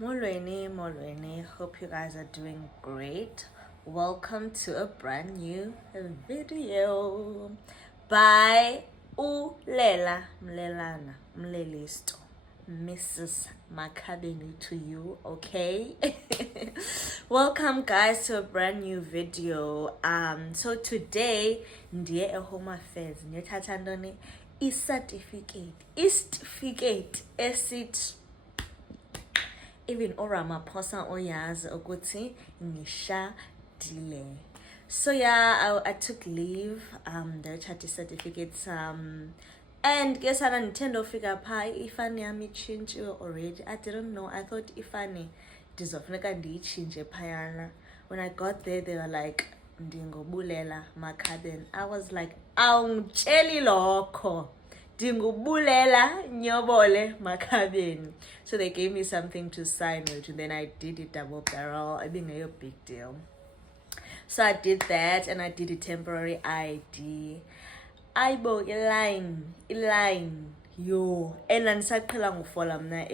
Molweni, hope you guys are doing great. Welcome to a brand new video by Mlelisto, Mrs. Makhabeni to you, okay? Welcome guys to a brand new video. So today ndiye Home Affairs ndiyothatha ntoni i-certificate esithi even Ramaphosa oyazi ukuthi ngishadile. So yeah, I took leave, the chatty certificates, and guess I didn't ofika pie ifani yami change already. I didn't know. I thought ifani ndizofuneka ndiyichinje phayana. When I got there, they were like Nyobole-Makhabeni. I was like, awungitsheli lokho. Nyobole-Makhabeni. So they gave me something to sign with, and then I did it double barrel. I think a big deal. So I did that, and I did a temporary ID. Aibo line yo, and andisaqhela ngofola mna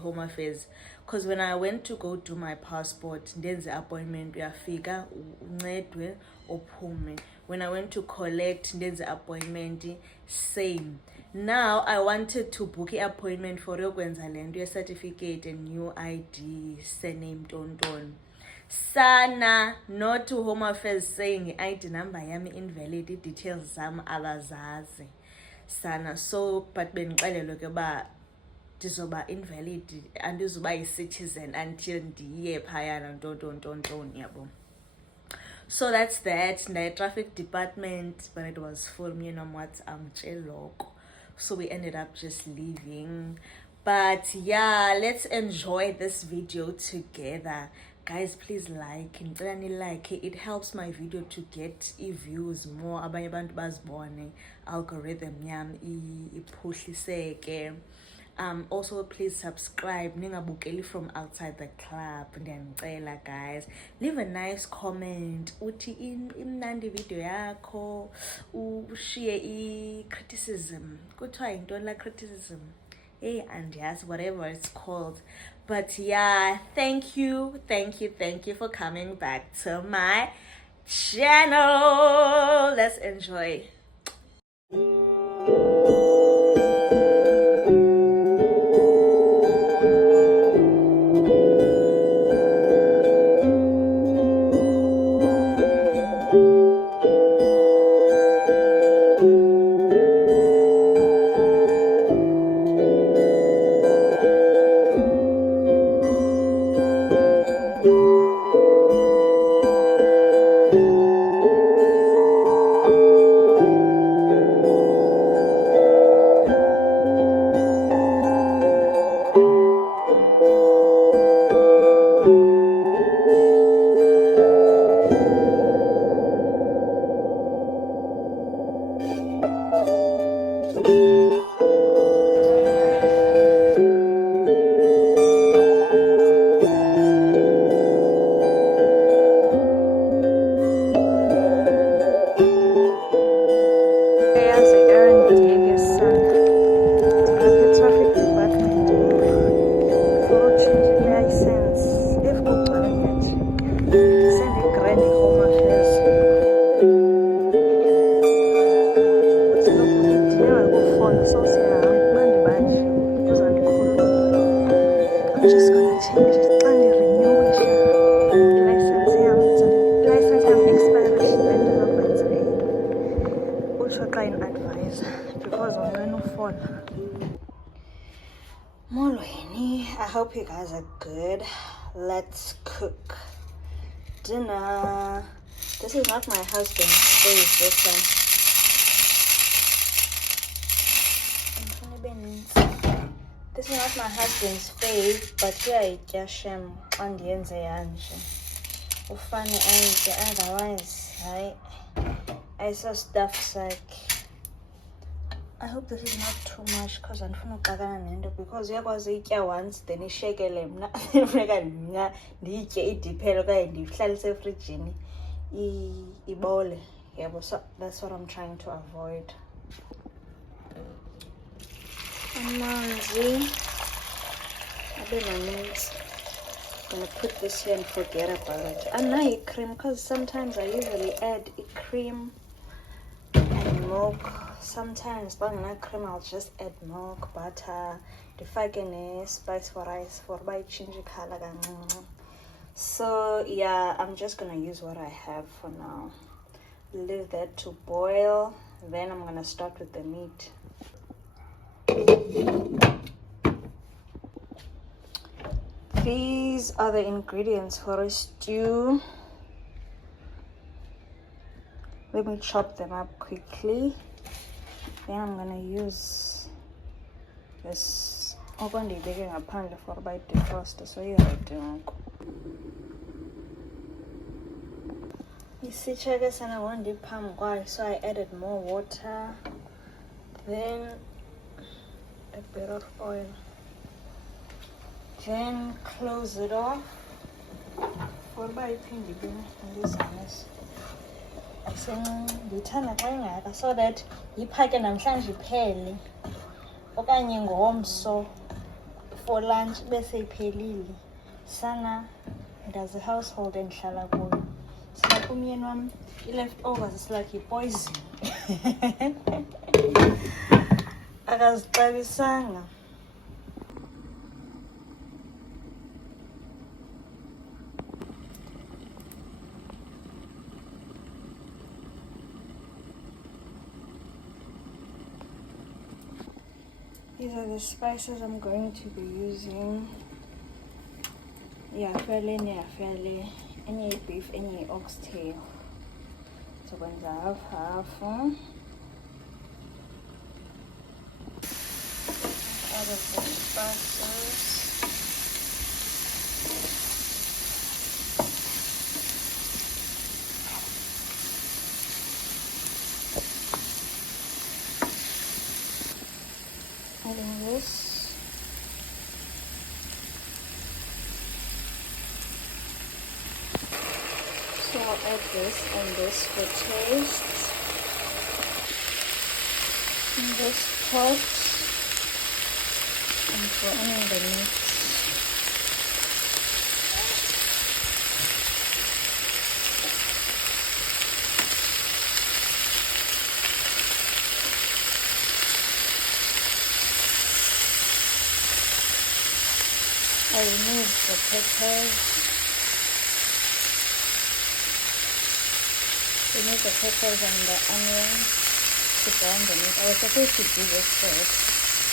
Home Affairs, because when I went to go do my passport ndenze appointment uyafika uncedwe uphume. When I went to collect ndenze appointment same. Now I wanted to book an appointment for yokwenza lento ye certificate and new ID surname tonton sana, not to Home Affairs saying ID number yami invalid, details zam abazazi sana. So but bendixelelwe ke ba ndizoba invalid andizuba yi-citizen until ndiye phayana ntontontonton yabo. So that's that. The traffic department, but it was full. Me and what cheloko. So we ended up just leaving. But yeah, let's enjoy this video together. Guys, please like it helps my video to get views more. Abanye abantu bazibone algorithm yam iphuhliseke. Also please subscribe, ningabukeli from outside the club. Ndiyacela guys, leave a nice comment uthi imnandi video yakho, ushiye i-criticism. Kuthiwa yintoni la criticism? Hey, and yes, whatever it's called. But yeah, thank you for coming back to my channel. Let's enjoy. Molweni, I hope you guys are good. Let's cook dinner. This is not my husband's face this time. This is not my husband's face, but here I shem on the anje. Ufani ayike, otherwise I saw stuff like. I hope this is not too much because I'm going to because you guys eat once, then you shake a lemon. You eat the pelo guy, you fly the fridge in bowl. Yeah, but so that's what I'm trying to avoid. bit of meat. I'm gonna put this here and forget about it. And now cream, because sometimes I usually add cream and milk. Sometimes bangna cream I'll just add milk, butter, the spice for rice for by change color. So yeah, I'm just gonna use what I have for now. Leave that to boil. Then I'm gonna start with the meat. These are the ingredients for a stew. Let me chop them up quickly. Then I'm gonna use this. I'm going to be baking a pan for by defroster, so you know. You see, checkers, and I want the palm guy, so I added more water. Then a bit of oil. Then close it off. For by pindy bin in this mess. I think the turn so that you pack and I'm trying to pay. Okanye ngomso for lunch bese iphelile sana there's a household endihlala kuyo sika umyeni wami i-leftovers is like poison akazixabisanga. These are the spices I'm going to be using. Yeah, fairly, any beef, any oxtail. So when I have half, add the spices. Adding this. So I'll add this and this for taste. And this pot. And for any of the mix. I remove the peppers. Remove the peppers and the onions to brown the meat. I was supposed to do this first,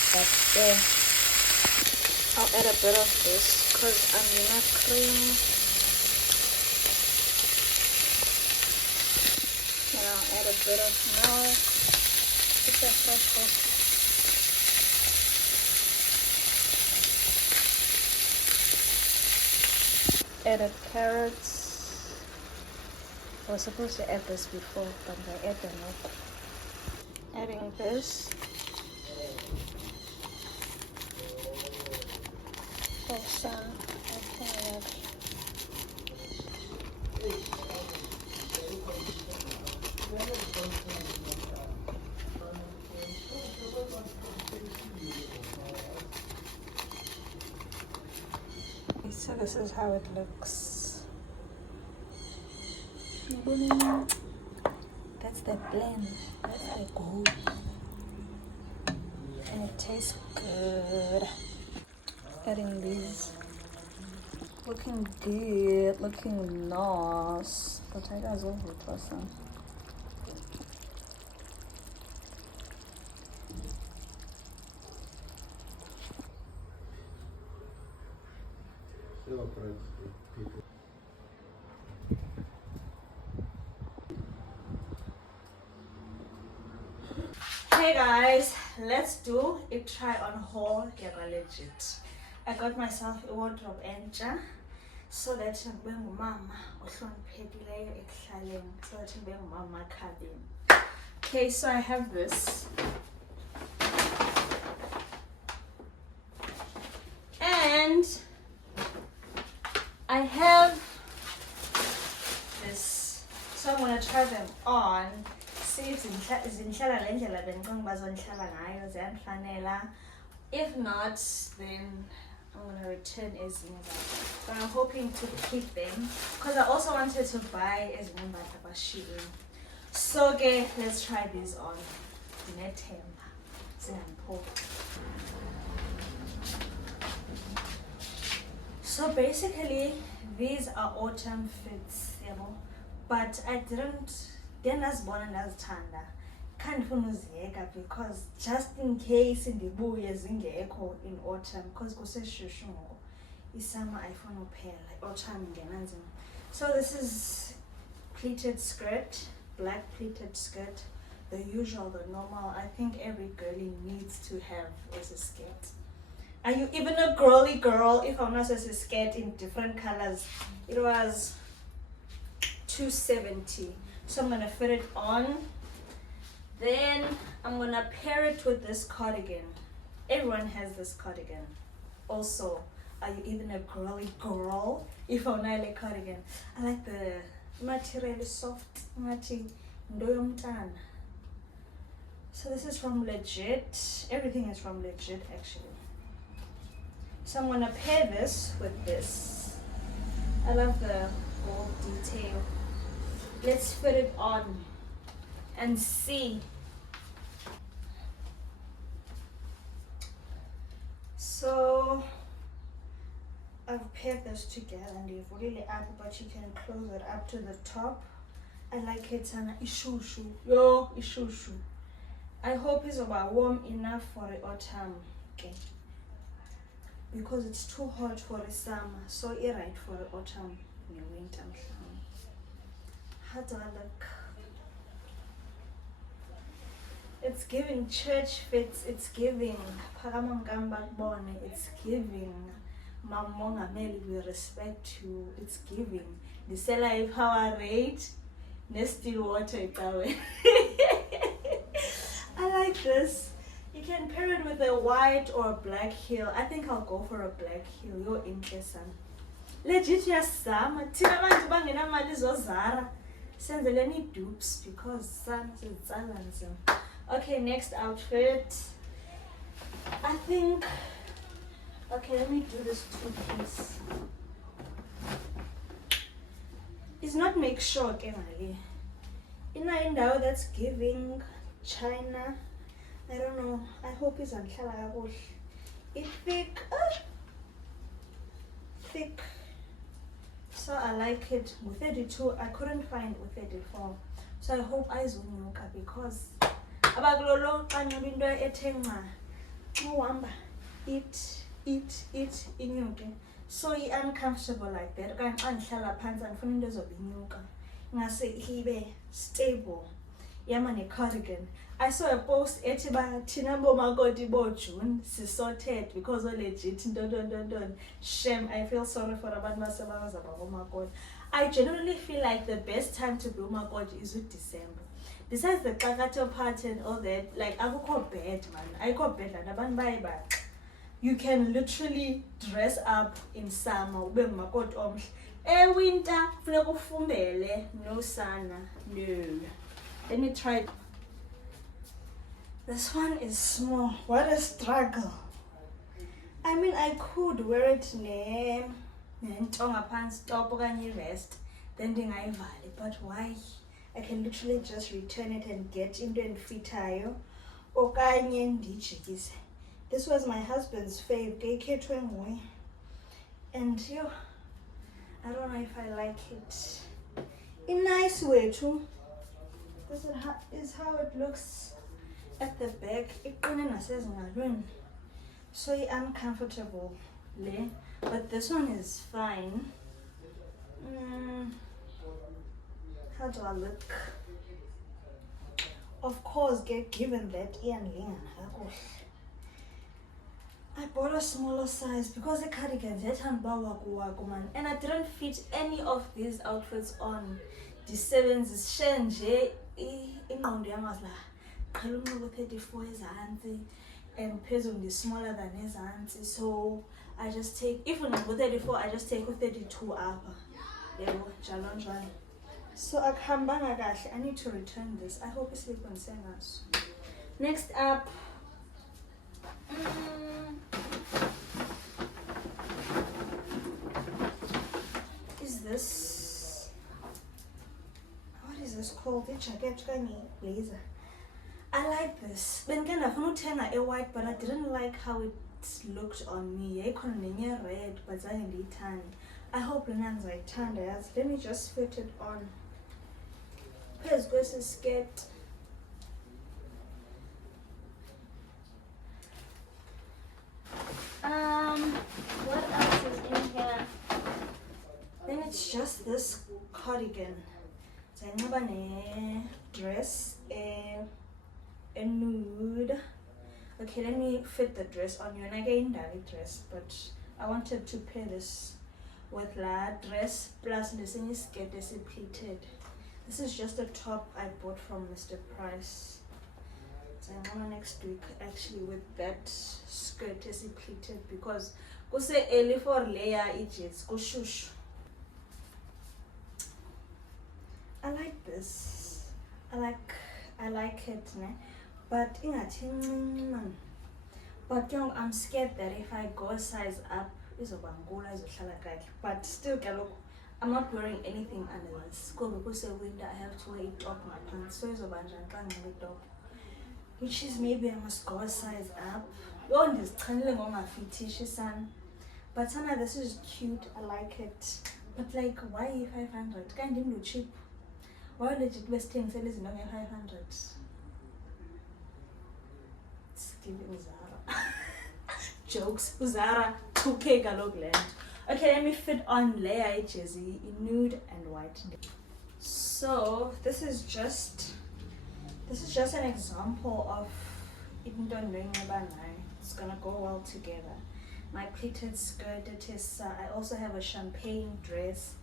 but I'll add a bit of this because I'm not cream. And I'll add a bit of milk. Put that fresh. Added carrots. I was supposed to add this before, but I add them up. Adding this. For some, so this is how it looks. That's the blend. That's the gold. And it tastes good. Adding these. Looking good. Looking nice. But I got over it person. Hey guys, let's do a try on haul. Legit. I got myself a wardrobe entsha so that ngibe ngumama ohloniphekileyo ekuhlaleni, so that ngibe ngumama-Makhabeni. Okay, so I have this. And I have this. So I'm going to try them on. See if zinhlala le ndlela bengiqonda uba zonhlala ngayo ziyandifanela. If not, then I'm gonna return ezinga, but I'm hoping to keep them because I also wanted to buy ezinga abashilling. So okay, let's try these on. So basically, these are autumn fits, you know, but I didn't. Then as born and as tanda. Can't because just in case in the buye zingekho in autumn because kuseshushu ngoku isummer ayifuna uphela autumn ngenanzima. So this is pleated skirt, black pleated skirt, the usual, the normal. I think every girlie needs to have as a skirt. Are you even a girly girl if I'm not as a skirt in different colors? It was $270, so I'm gonna fit it on. Then I'm gonna pair it with this cardigan. Everyone has this cardigan. Also, are you even a girly girl if I'm not a cardigan? I like the material is soft. So this is from Legit. Everything is from Legit actually. So I'm gonna pair this with this. I love the gold detail. Let's fit it on and see. So I've paired this together and you've really up, but you can close it up to the top. I like it and ishushu. Yo, ishushu. I hope it's about warm enough for the autumn. Okay. Because it's too hot for the summer. So it's right for the autumn and the winter. How do I look? It's giving church fits, it's giving Paramangambakbone, it's giving Mamongameli we respect you, it's giving the seller power rate, still water. I like this. You can pair it with a white or a black heel. I think I'll go for a black heel. You're interested. Legit yasama. Tina manje bangena mali zozara. Senzeleni dupes because sun is silencing. Okay, next outfit. I think, okay, let me do this two-piece. It's not make sure, okay, Mali. In now that's giving China. I don't know. I hope it's on Kalagosh. It's thick. Thick. So I like it with 32. I couldn't find with 34. So I hope I zoom because abakulolo kanyobindo ethenga uhamba it inyuke so uncomfortable like that kanti xa ndihlala phansi andifuna into ezobinyuka ngase ibe stable yama ne-cardigan. I saw a post ethi ba thina bomakoti bo-June si-sorted because o-legit ntontontonton. Shame, I feel sorry for abantu basebaza babomakoti. I genuinely feel like the best time to be umakoti is with December. Besides the kakato party and all that, like akukho bad man, ayikho bad la abantu bayiba. You can literally dress up in summer ube ngumakoti omhle. Winter funeka ufumbele no sana. No. Let me try. This one is small. What a struggle. I mean, I could wear it nentonga pants top okanye vest then ndingayivali, but why? I can literally just return it and get into and fitayo okanye ndijikise. This was my husband's fave, kekhethwe nguye. And yo, I don't know if I like it. In nice way too. This is how it looks at the back. Iqine nasezingalweni. So uncomfortable, but this one is fine. How do I look? Of course, given that I bought a smaller size because the cardigans and I didn't fit any of these outfits on the 7s. Shenje ingqondo yami was like qhela unqobo 34 ezantsi and phezulu is smaller than ezantsi, so I just take, if unqobo 34 I just take 32 upper. Yebo njalo njalo. So akuhambanga kahle. I need to return this. I hope it's sleep on sengaso. Next up, this called? The jacket blazer. I like this. Bengena a white, but I didn't like how it looked on me. I couldn't red, but I didn't tan. I hope Lenan's I tanned as. Let me just fit it on. Here's Grace's skirt. What else is in here? Then it's just this cardigan. So I have a dress, a nude. Okay, let me fit the dress on you. And I get that dress, but I wanted to pair this with that dress plus the same skirt is pleated. This is just a top I bought from Mr. Price. So I'm gonna next week actually with that skirt is pleated because go say early for layer edges go shush. I like this. I like it, ne? But I'm scared that if I go a size up, but still, I'm not wearing anything under this. Because winter I have to wear it up my pants. So it's a which is maybe I must go a size up. Oh, this trailing on my feet, son. But somehow this is cute. I like it. But like, why 500? Can't even look cheap. Why legit best thing sell is not 500? It's giving Zara. Jokes. Zara 2K galogland. Okay, let me fit on layer jersey in nude and white. So this is just an example of it's gonna go well together. My pleated skirt, I also have a champagne dress.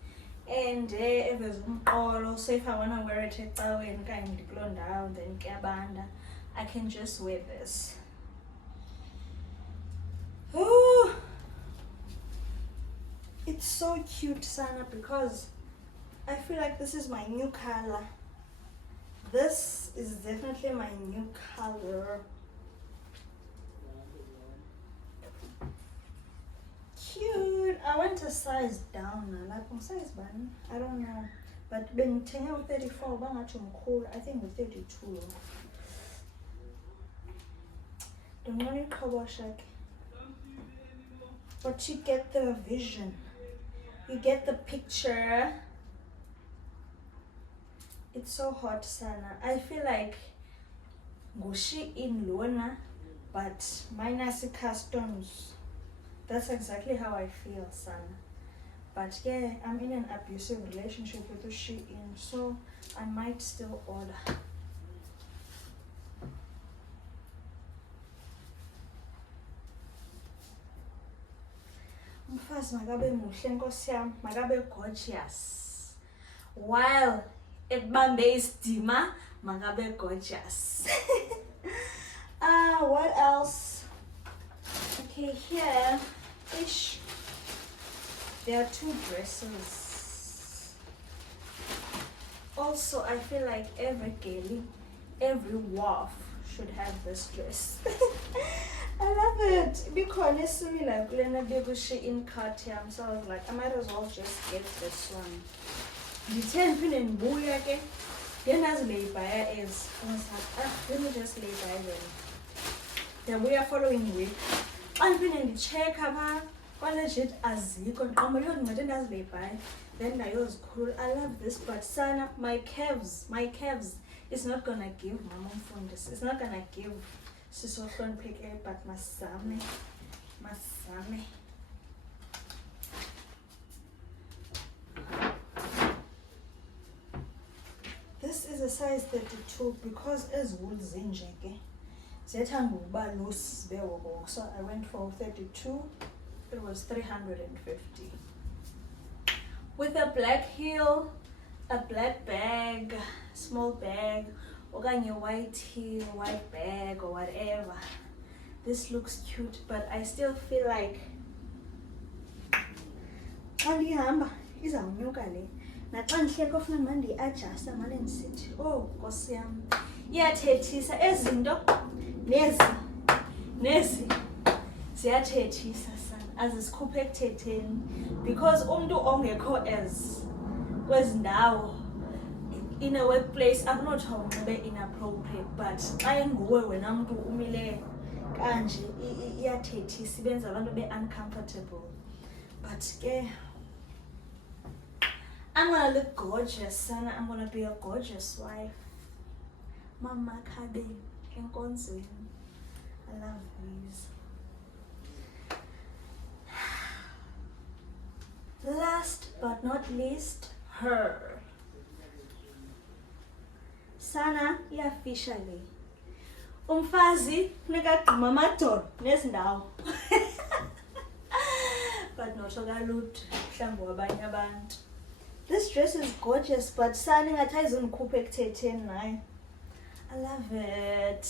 And if there's so if I wanna wear it and kind of blown down, then I can just wear this. Oh, it's so cute, Sana, because I feel like this is my new color. This is definitely my new color. Cute. I went a size down. Like size button. I don't know. But been 10 or 34, cool. I think with 32. Don't want to cover shack. But you get the vision. You get the picture. It's so hot, Sana. I feel like Gushi in Luna, but minus customs. That's exactly how I feel, Sana. But yeah, I'm in an abusive relationship with the Shein, so I might still order. Mfazi makabe muhle nkosi yami, makabe gorgeous. While ebambe isidima, makabe gorgeous. What else? Okay, here there are 2 dresses. Also, I feel like every girlie, every wharf should have this dress. I love it because it's similar to the in Cartier. So I was like, I might as well just get this one. The 10 pin in Booyake, then as lay by is, I was like, let me just lay by them. Then we are following week. I've been in the chair cover, legit as you can come along, but then as lay by. Then I was cool. I love this, but Sana, my calves, it's not gonna give my mom from this. It's not gonna give. She's also going to pick it, but masame. This is a size 32 because as wool zinjeke. So I went for 32. It was 350. With a black heel, a black bag, small bag, or a white heel, white bag, or whatever. This looks cute, but I still feel like oh, kosiyam. Iyathethisa ezinto nezi ziyathethisa sana azizikhuphe ekuthetheni because umuntu ongekho as kwezi ndawo in a workplace, I'm not how to be inappropriate, but I am when I'm to umile kanje iyathethisa ibenza abantu be uncomfortable. But yeah, I'm gonna look gorgeous, Sana. I'm gonna be a gorgeous wife. Nyobole-Makhabeni, enkonzweni. I love these. Last but not least, her. Sana officially. Umfazi funeka agquma amadolo nezindawo. But not okalutho mhlawumbe wabanye abantu. This dress is gorgeous, but Sana ingathi ayizundikhupha ekuthetheni nayo. I love it.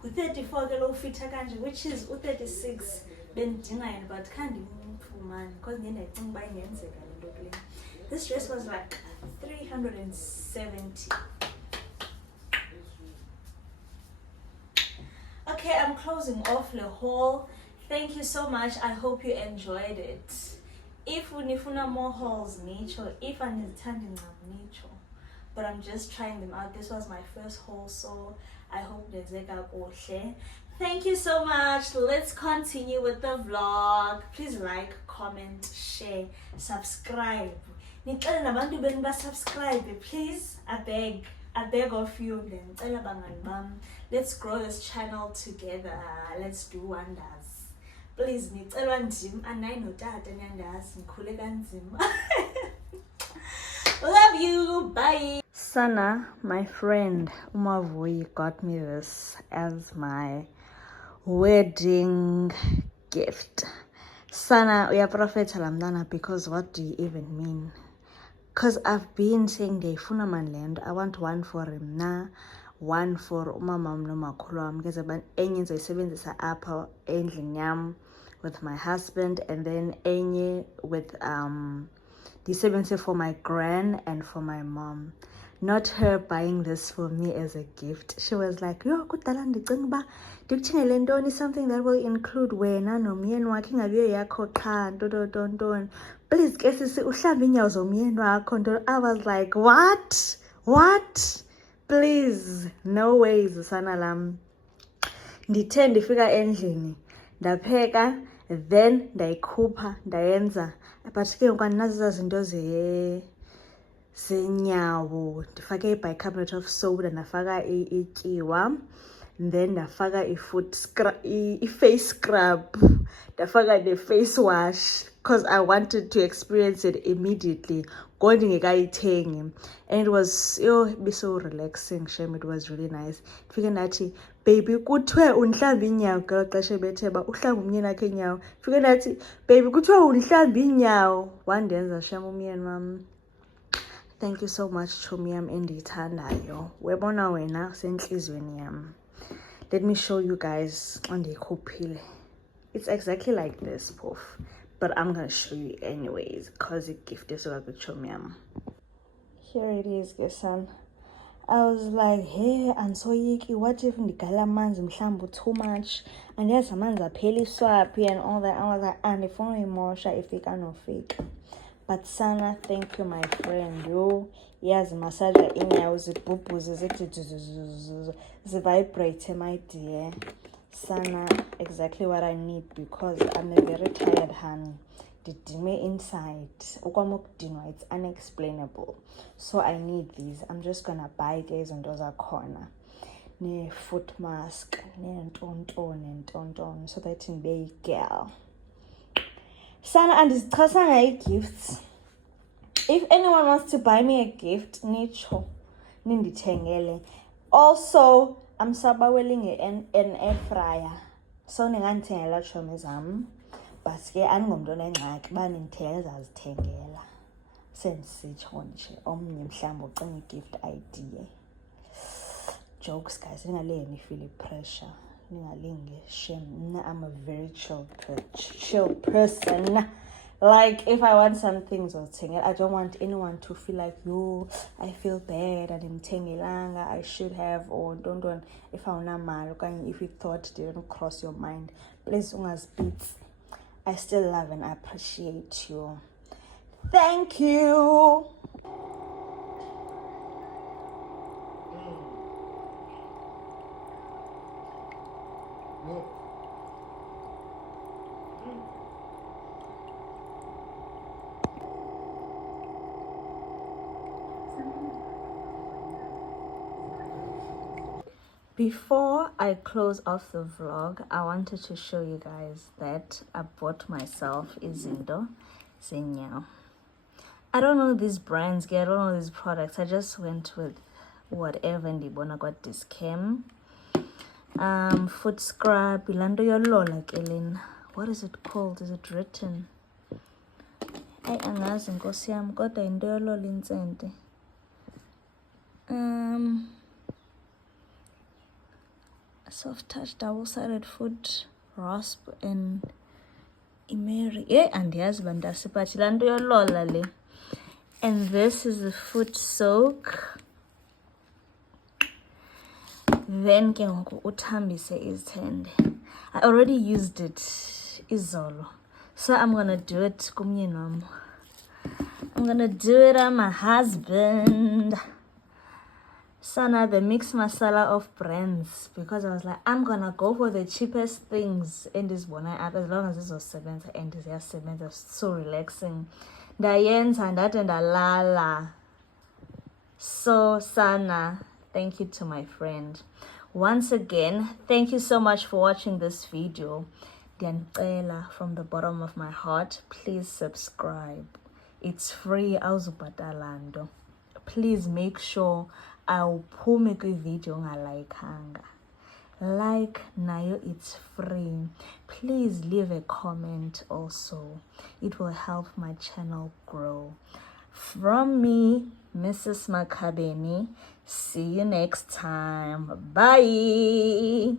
Ku-34 ke lo ufitha kanje, which is u-36 bendidinga yena, but khange ndimfumane because ndiye ndayicinga uba ingenzeka le nto kule. This dress was like 370. Okay, I'm closing off the haul. Thank you so much. I hope you enjoyed it. If unifuna more hauls, nicho. If anizithanda nicho. But I'm just trying them out. This was my first haul, so I hope nezeka kuhle. Thank you so much. Let's continue with the vlog. Please like, comment, share, subscribe. Nicela nabantu benu subscribe, please. I beg of you. Nicela bangani bam. Let's grow this channel together. Let's do wonders. Please, nicela ndim anayinotata nyandazi ngikhule kanzima. Love you. Bye. Sana, my friend Umavui, got me this as my wedding gift. Sana, uyaprofeta lamdana, because what do you even mean? Because I've been saying ndiyayifuna manland. I want one for him na, one for umamam nomakhulu wam, because enye ngizoyisebenzisa apha endlini yam with my husband, and then enye with ndiyisebenzise for my gran and for my mom. Not her buying this for me as a gift. She was like, yo, kudala ndicinga uba ndikuthengele ntoni, something that will include wena nomyeni wakho, ingabiyo yakho qha ntontontonton. Please ke sisi uhlambe iinyawo zomyeni wakho nto. I was like, what? Please, no ways, Sana lam. Ndithe ndifika endlini ndapheka, then ndayikhupha ndayenza, but ke kwanazo zinto zenyawo ndifake i-bicarbonate of soda, ndafaka ityiwa, then ndafaka i-face scrub, ndafaka ne-face wash, because I wanted to experience it immediately ngondingekayithengi. And it was be so relaxing, shame. It was really nice. Ndifike ndathi, baby kuthiwe undihlambe iinyawo, ngelo xesha ebethe uba uhlambe umyeni wakhe iinyawo. Ndifike ndathi, baby kuthiwe undihlambe iinyawo, wandenza shem umyeni wam. Thank you so much, chomi yam endiyithandayo. Webona wena sentliziyweni yam. Let me show you guys xa ndiyikhuphile. It's exactly like this, poof. But I'm going to show you anyways, because it gift is like a chomi yam. Here it is, son. I was like, hey, ansoyiki, what if ndigala amanzi mhlawumbi too much? And yes, amanzi apheliswa phi and all that. I was like, andifuna uyimosha ifika nofika. But Sana, thank you, my friend. Yo, yes, massage inyawo zibhubhuze zithi vibrate, my dear. Sana, exactly what I need, because I'm a very tired honey. Didime inside. Ukwamukudinwa, it's unexplainable. So I need these. I'm just gonna buy these on those corner. Ne foot mask, ne ntonton, so that in be girl. Sana, and it's gifts. If anyone wants to buy me a gift, nicho nindithengele. Also, I'm sabawelling an air fryer. So ningandithengela chomi zam. But ke andingomntu onengxaki uba nindithengele zazithengela. Sendisitsho nje omnye mhlawumbi ucinga i-gift idea. Jokes, guys. Ningaleni feel pressure. Ningalinge shame. I'm a very chill person. Like, if I want some things, I don't want anyone to feel like, yo, I feel bad and I should have, or don't. If I'm not mad, if you thought didn't cross your mind, please speak. I still love and appreciate you. Thank you. Before I close off the vlog, I wanted to show you guys that I bought myself izinto zenyawo. I don't know these brands, I don't know these products. I just went with whatever ndibona got discam. Foot scrub, ilando yolola ke lena. What is it called? Is it written? Angazi nkosi yami kodwa into yolola insente. Soft touch double-sided foot rasp and imeri. Andiyazi bandasi but ilando yolola le. And this is the foot soak. Then ke ngoku uthambise izithende. I already used it izolo. So I'm gonna do it kumyeni wami. I'm gonna do it on my husband. Sana the mix masala of brands because I was like, I'm gonna go for the cheapest things in this one app as long as this was 70 and this 70 so relaxing. Ndayenza ndathi ndalala. So Sana, thank you to my friend. Once again, thank you so much for watching this video. Ndiyanicela from the bottom of my heart, please subscribe. It's free. Awuzubhatalando. Please make sure awuphume kwi-video ungalayikanga. Like nayo, it's free. Please leave a comment also. It will help my channel grow. From me, Mrs. Makhabeni. See you next time. Bye.